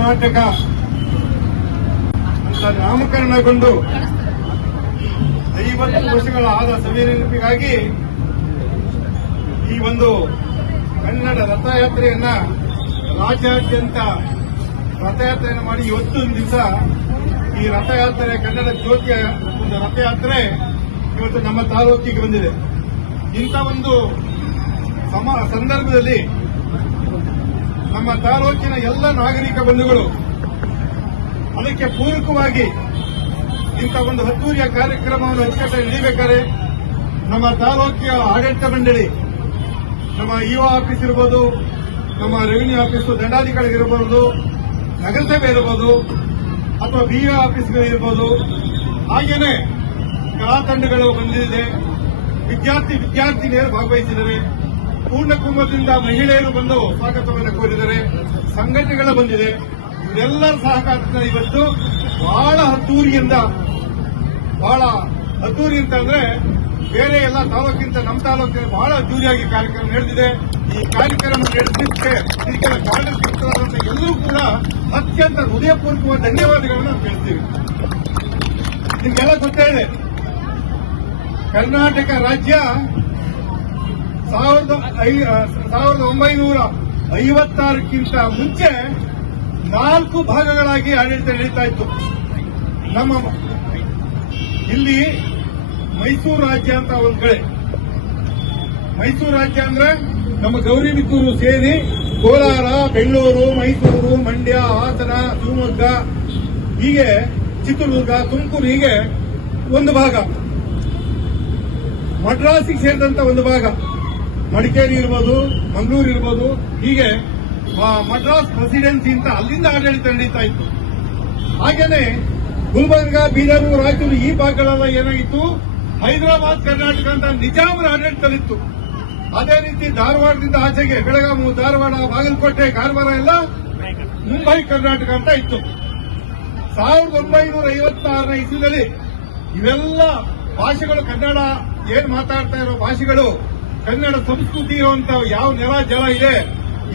ಕರ್ನಾಟಕ ಅಂತ ನಾಮಕರಣಗೊಂಡು ಐವತ್ತು ವರ್ಷಗಳ ಆದ ಸಭೆ ನೆನಪಿಗಾಗಿ ಈ ಒಂದು ಕನ್ನಡ ರಥಯಾತ್ರೆಯನ್ನ ರಾಜ್ಯಾದ್ಯಂತ ರಥಯಾತ್ರೆಯನ್ನು ಮಾಡಿ ಇವತ್ತೊಂದು ದಿವಸ ಈ ರಥಯಾತ್ರೆ, ಕನ್ನಡ ಜ್ಯೋತಿಯ ಒಂದು ರಥಯಾತ್ರೆ ಇವತ್ತು ನಮ್ಮ ತಾಲೂಕಿಗೆ ಬಂದಿದೆ. ಇಂಥ ಒಂದು ಸಂದರ್ಭದಲ್ಲಿ ನಮ್ಮ ತಾಲೂಕಿನ ಎಲ್ಲ ನಾಗರಿಕ ಬಂಧುಗಳು ಅದಕ್ಕೆ ಪೂರಕವಾಗಿ ಇಂಥ ಒಂದು ಹತ್ತೂರಿಯ ಕಾರ್ಯಕ್ರಮವನ್ನು ಹೆಚ್ಚಾಗಿ ನಡೀಬೇಕಾದ್ರೆ ನಮ್ಮ ತಾಲೂಕಿನ ಆಡಳಿತ ಮಂಡಳಿ, ನಮ್ಮ ಇಒ ಆಫೀಸ್ ಇರ್ಬೋದು, ನಮ್ಮ ರೆವಿನ್ಯೂ ಆಫೀಸು ದಂಡಾಧಿಕಾರಿ ಇರಬಹುದು ನಗರಸಭೆ ಇರಬಹುದು ಅಥವಾ ಬಿಇಒ ಆಫೀಸ್ಗಳು ಇರಬಹುದು ಹಾಗೇನೆ ಬಂದಿದೆ. ವಿದ್ಯಾರ್ಥಿ, ವಿದ್ಯಾರ್ಥಿನಿಯರು ಭಾಗವಹಿಸಿದ್ದಾರೆ. ಪೂರ್ಣ ಕುಂಭದಿಂದ ಮಹಿಳೆಯರು ಬಂದು ಸ್ವಾಗತವನ್ನು ಕೋರಿದರೆ, ಸಂಘಟನೆಗಳು ಬಂದಿದೆ. ಇವರೆಲ್ಲರ ಸಹಕಾರದಿಂದ ಇವತ್ತು ಬಹಳ ಹತ್ತೂರಿಯಿಂದ ಬಹಳ ಅದ್ದೂರಿ ಅಂತ ಅಂದ್ರೆ ಬೇರೆ ಎಲ್ಲ ತಾಲೂಕಿಂತ ನಮ್ಮ ತಾಲೂಕಿನ ಬಹಳ ಅದ್ದೂರಿಯಾಗಿ ಕಾರ್ಯಕ್ರಮ ನಡೆದಿದೆ. ಈ ಕಾರ್ಯಕ್ರಮ ನಡೆಸಿದ್ರೆ ಇದಕ್ಕೆಲ್ಲ ಕಾರಣಕರ್ತರಾದಂಥ ಎಲ್ಲರೂ ಕೂಡ ಅತ್ಯಂತ ಹೃದಯಪೂರ್ವಕ ಧನ್ಯವಾದಗಳನ್ನು ನಾವು ತಿಳಿಸ್ತೀವಿ ನಿಮ್ಗೆಲ್ಲ ಗೊತ್ತೇ ಕರ್ನಾಟಕ ರಾಜ್ಯ ಸಾವಿರದ ಸಾವಿರದ ಒಂಬೈನೂರ ಐವತ್ತಾರಕ್ಕಿಂತ ಮುಂಚೆ ನಾಲ್ಕು ಭಾಗಗಳಾಗಿ ಆಡಳಿತ ನಡೀತಾ ಇತ್ತು. ನಮ್ಮ ಇಲ್ಲಿ ಮೈಸೂರು ರಾಜ್ಯ ಅಂತ ಒಂದು ಕಡೆ. ಮೈಸೂರು ರಾಜ್ಯ ಅಂದ್ರೆ ನಮ್ಮ ಗೌರಿಬಿದೂರು ಸೇರಿ ಕೋಲಾರ ಬೆಂಗಳೂರು ಮೈಸೂರು, ಮಂಡ್ಯ, ಹಾಸನ, ಶಿವಮೊಗ್ಗ, ಹೀಗೆ ಚಿತ್ರದುರ್ಗ, ತುಮಕೂರು ಹೀಗೆ ಒಂದು ಭಾಗ. ಮಡ್ರಾಸಿಗೆ ಸೇರಿದಂತ ಒಂದು ಭಾಗ. ಮಡಿಕೇರಿ ಇರ್ಬೋದು, ಮಂಗಳೂರು ಇರ್ಬೋದು, ಹೀಗೆ ಮಡ್ರಾಸ್ ಪ್ರೆಸಿಡೆನ್ಸಿ ಅಂತ ಅಲ್ಲಿಂದ ಆಡಳಿತ ನಡೀತಾ ಇತ್ತು. ಹಾಗೇನೆ ಗುಲ್ಬರ್ಗ, ಬೀದರ್ ರಾಯಚೂರು ಈ ಭಾಗಗಳೆಲ್ಲ ಏನಾಗಿತ್ತು? ಹೈದರಾಬಾದ್, ಕರ್ನಾಟಕ ಅಂತ ನಿಜಾಮರ ಆಡಳಿತದಲ್ಲಿತ್ತು. ಅದೇ ರೀತಿ ಧಾರವಾಡದಿಂದ ಆಚೆಗೆ ಬೆಳಗಾವಿ, ಧಾರವಾಡ, ಬಾಗಲಕೋಟೆ, ಕಾರವಾರ ಎಲ್ಲ ಮುಂಬೈ, ಕರ್ನಾಟಕ ಅಂತ ಇತ್ತು. ಸಾವಿರದ ಒಂಬೈನೂರ ಐವತ್ತಾರನೇ ಇಸ್ವಿನಲ್ಲಿ ಇವೆಲ್ಲ ಭಾಷೆಗಳು ಕನ್ನಡ, ಏನ್ ಮಾತಾಡ್ತಾ ಇರೋ ಭಾಷೆಗಳು ಕನ್ನಡ ಸಂಸ್ಕೃತಿ ಇರುವಂತ ಯಾವ ನೆಲ, ಜಲ ಇದೆ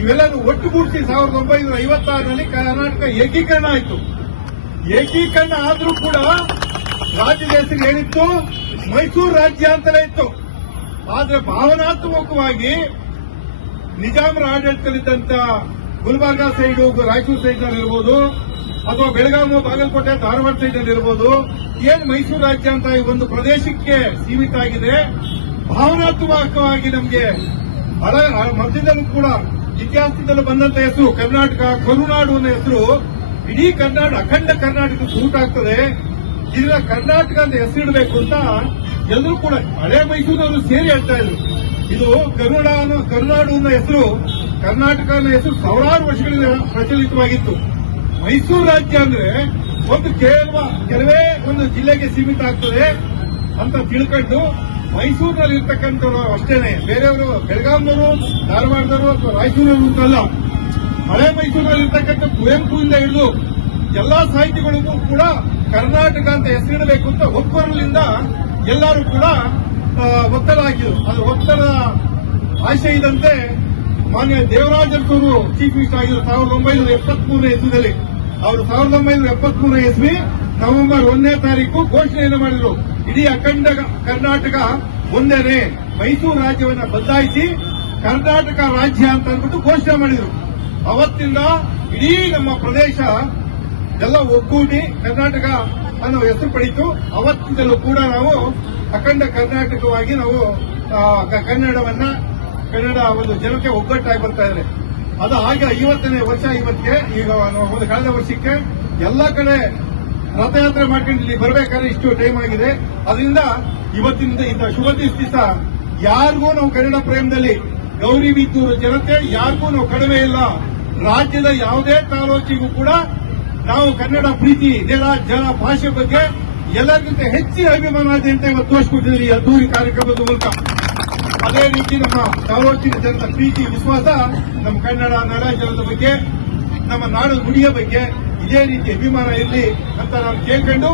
ಇವೆಲ್ಲರೂ ಒಟ್ಟುಗೂಡಿಸಿ ಸಾವಿರದ ಒಂಬೈನೂರ ಐವತ್ತಾರರಲ್ಲಿ ಕರ್ನಾಟಕ ಏಕೀಕರಣ ಆಯಿತು. ಏಕೀಕರಣ ಆದರೂ ಕೂಡ ರಾಜ್ಯದ ಹೆಸರು ಏನಿತ್ತು? ಮೈಸೂರು ರಾಜ್ಯ ಅಂತಲೇ ಇತ್ತು. ಆದರೆ ಭಾವನಾತ್ಮಕವಾಗಿ ನಿಜಾಮರ ಆಡಳಿತದಲ್ಲಿದ್ದಂತ ಗುಲ್ಬರ್ಗ ಸೈಡ್ ರಾಯಚೂರು ಸೈಡ್ನಲ್ಲಿ ಇರ್ಬೋದು, ಅಥವಾ ಬೆಳಗಾವಿ ಬಾಗಲಕೋಟೆ, ಧಾರವಾಡ ಸೈಡ್ನಲ್ಲಿ ಇರ್ಬೋದು, ಏನ್ ಮೈಸೂರು ರಾಜ್ಯ ಅಂತ ಒಂದು ಪ್ರದೇಶಕ್ಕೆ ಸೀಮಿತ ಆಗಿದೆ ಭಾವನಾತ್ಮಕವಾಗಿ ನಮಗೆ ಮಧ್ಯದಲ್ಲೂ ಕೂಡ ಇತಿಹಾಸದಲ್ಲೂ ಬಂದಂತ ಹೆಸರು ಕರ್ನಾಟಕ, ಕರುನಾಡು ಅನ್ನೋ ಹೆಸರು. ಇಡೀ ಕರ್ನಾಟಕ ಅಖಂಡ ಕರ್ನಾಟಕ ಸೂಟ್ ಆಗ್ತದೆ. ಇದನ್ನ ಕರ್ನಾಟಕ ಅಂತ ಹೆಸರಿಡಬೇಕು ಅಂತ ಎಲ್ಲರೂ ಕೂಡ ಹಳೆ ಮೈಸೂರಿನವರು ಸೇರಿ ಹೇಳ್ತಾ ಇದ್ರು. ಇದು ಕರುಣ ಅನ್ನೋ ಕರುನಾಡು ಅನ್ನೋ ಹೆಸರು, ಕರ್ನಾಟಕ ಅನ್ನೋ ಹೆಸರು ಸಾವಿರಾರು ವರ್ಷಗಳಿಂದ ಪ್ರಚಲಿತವಾಗಿತ್ತು. ಮೈಸೂರು ರಾಜ್ಯ ಅಂದ್ರೆ ಒಂದು ಕೇವಲ ಕೆಲವೇ ಒಂದು ಜಿಲ್ಲೆಗೆ ಸೀಮಿತ ಆಗ್ತದೆ ಅಂತ ತಿಳ್ಕೊಂಡು ಮೈಸೂರಿನಲ್ಲಿ ಇರ್ತಕ್ಕಂಥವ್ರು ಅಷ್ಟೇನೆ. ಬೇರೆಯವರು ಬೆಳಗಾವಿನವರು ಧಾರವಾಡದವರು ಅಥವಾ ರಾಯಚೂರವರು ಅಂತಲ್ಲ ಹಳೆ ಮೈಸೂರಿನಲ್ಲಿ ಇರ್ತಕ್ಕಂಥ ಕುವೆಂಪುವಿಂದ ಹಿಡಿದು ಎಲ್ಲಾ ಸಾಹಿತಿಗಳಿಗೂ ಕೂಡ ಕರ್ನಾಟಕ ಅಂತ ಹೆಸರಿಡಬೇಕು ಅಂತ ಒಪ್ಪರಲಿಂದ ಎಲ್ಲರೂ ಕೂಡ ಒತ್ತಡ ಆಗಿದ್ರು ಅದು ಒತ್ತಡ ಆಶಯದಂತೆ ಮಾನ್ಯ ದೇವರಾಜರು ಚೀಫ್ ಮಿನಿಸ್ಟರ್ ಆಗಿದ್ರು. ಸಾವಿರದ ಒಂಬೈನೂರ ಎಪ್ಪತ್ಮೂರನೇ ಅವರು ಸಾವಿರದ ಒಂಬೈನೂರ ಎಪ್ಪತ್ಮೂರನೇ ಇಸ್ವಿ ನವೆಂಬರ್ ಒಂದನೇ ತಾರೀಕು ಘೋಷಣೆಯನ್ನು ಮಾಡಿದ್ರು. ಇಡೀ ಅಖಂಡ ಕರ್ನಾಟಕ ಮುಂದೆನೆ ಮೈಸೂರು ರಾಜ್ಯವನ್ನು ಬದಲಾಯಿಸಿ ಕರ್ನಾಟಕ ರಾಜ್ಯ ಅಂತ ಅಂದ್ಬಿಟ್ಟು ಘೋಷಣೆ ಮಾಡಿದ್ರು. ಅವತ್ತಿಂದ ಇಡೀ ನಮ್ಮ ಪ್ರದೇಶ ಎಲ್ಲ ಒಗ್ಗೂಡಿ ಕರ್ನಾಟಕ ಅನ್ನೋ ಹೆಸರು ಪಡೀತು. ಅವತ್ತಿಂದಲೂ ಕೂಡ ನಾವು ಅಖಂಡ ಕರ್ನಾಟಕವಾಗಿ ನಾವು ಕನ್ನಡವನ್ನ, ಕನ್ನಡ ಒಂದು ಜನಕ್ಕೆ ಒಗ್ಗಟ್ಟಾಗಿ ಬರ್ತಾ ಇದ್ದಾರೆ. ಅದು ಹಾಗೆ ಐವತ್ತನೇ ವರ್ಷ ಇವತ್ತಿಗೆ ಈಗ ಒಂದು ಕಳೆದ ವರ್ಷಕ್ಕೆ ಎಲ್ಲ ಕಡೆ ರಥಯಾತ್ರೆ ಮಾಡ್ಕೊಂಡು ಇಲ್ಲಿ ಬರಬೇಕಾದ್ರೆ ಇಷ್ಟು ಟೈಮ್ ಆಗಿದೆ. ಅದರಿಂದ ಇವತ್ತಿನಿಂದ ಇಂಥ ಶುಭ ದಿವಸ ಯಾರಿಗೂ ನಾವು ಕನ್ನಡ ಪ್ರೇಮದಲ್ಲಿ ಗೌರಿ ಬಿದ್ದೂರು ಜನತೆ ಯಾರಿಗೂ ನಾವು ಕಡಿಮೆ ಇಲ್ಲ. ರಾಜ್ಯದ ಯಾವುದೇ ತಾಲೂಕಿಗೂ ಕೂಡ ನಾವು ಕನ್ನಡ ಪ್ರೀತಿ, ನೆಲ, ಜಲ, ಭಾಷೆ ಬಗ್ಗೆ ಎಲ್ಲರಿಗಿಂತ ಹೆಚ್ಚಿನ ಅಭಿಮಾನ ಇದೆ ಅಂತ ಇವತ್ತು ತೋರಿಸ್ಕೊಟ್ಟಿದ್ದೀರಿ ಅದ್ದೂರಿ ಕಾರ್ಯಕ್ರಮದ ಮೂಲಕ. ಅದೇ ರೀತಿ ನಮ್ಮ ತಾಲೂಕಿನ ಜನರ ಪ್ರೀತಿ, ವಿಶ್ವಾಸ ನಮ್ಮ ಕನ್ನಡ, ನೆಲ, ಜಲದ ಬಗ್ಗೆ, ನಮ್ಮ ನಾಡು ನುಡಿಯ ಬಗ್ಗೆ ಇದೇ ರೀತಿ ಅಭಿಮಾನ ಇರಲಿ ಅಂತ ನಾನು ಕೇಳ್ಕೊಂಡು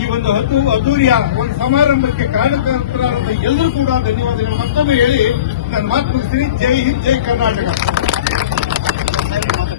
ಈ ಒಂದು ಹತ್ತು ಅದ್ದೂರಿಯ ಒಂದು ಸಮಾರಂಭಕ್ಕೆ ಕಾರಣಕರ್ತರಾದಂತಹ ಎಲ್ಲರೂ ಕೂಡ ಧನ್ಯವಾದಗಳು ಮತ್ತೊಮ್ಮೆ ಹೇಳಿ ನನ್ನ ಮಾತು ಮುಗಿಸ್ತೀನಿ. ಜೈ ಹಿಂದ್, ಜೈ ಕರ್ನಾಟಕ.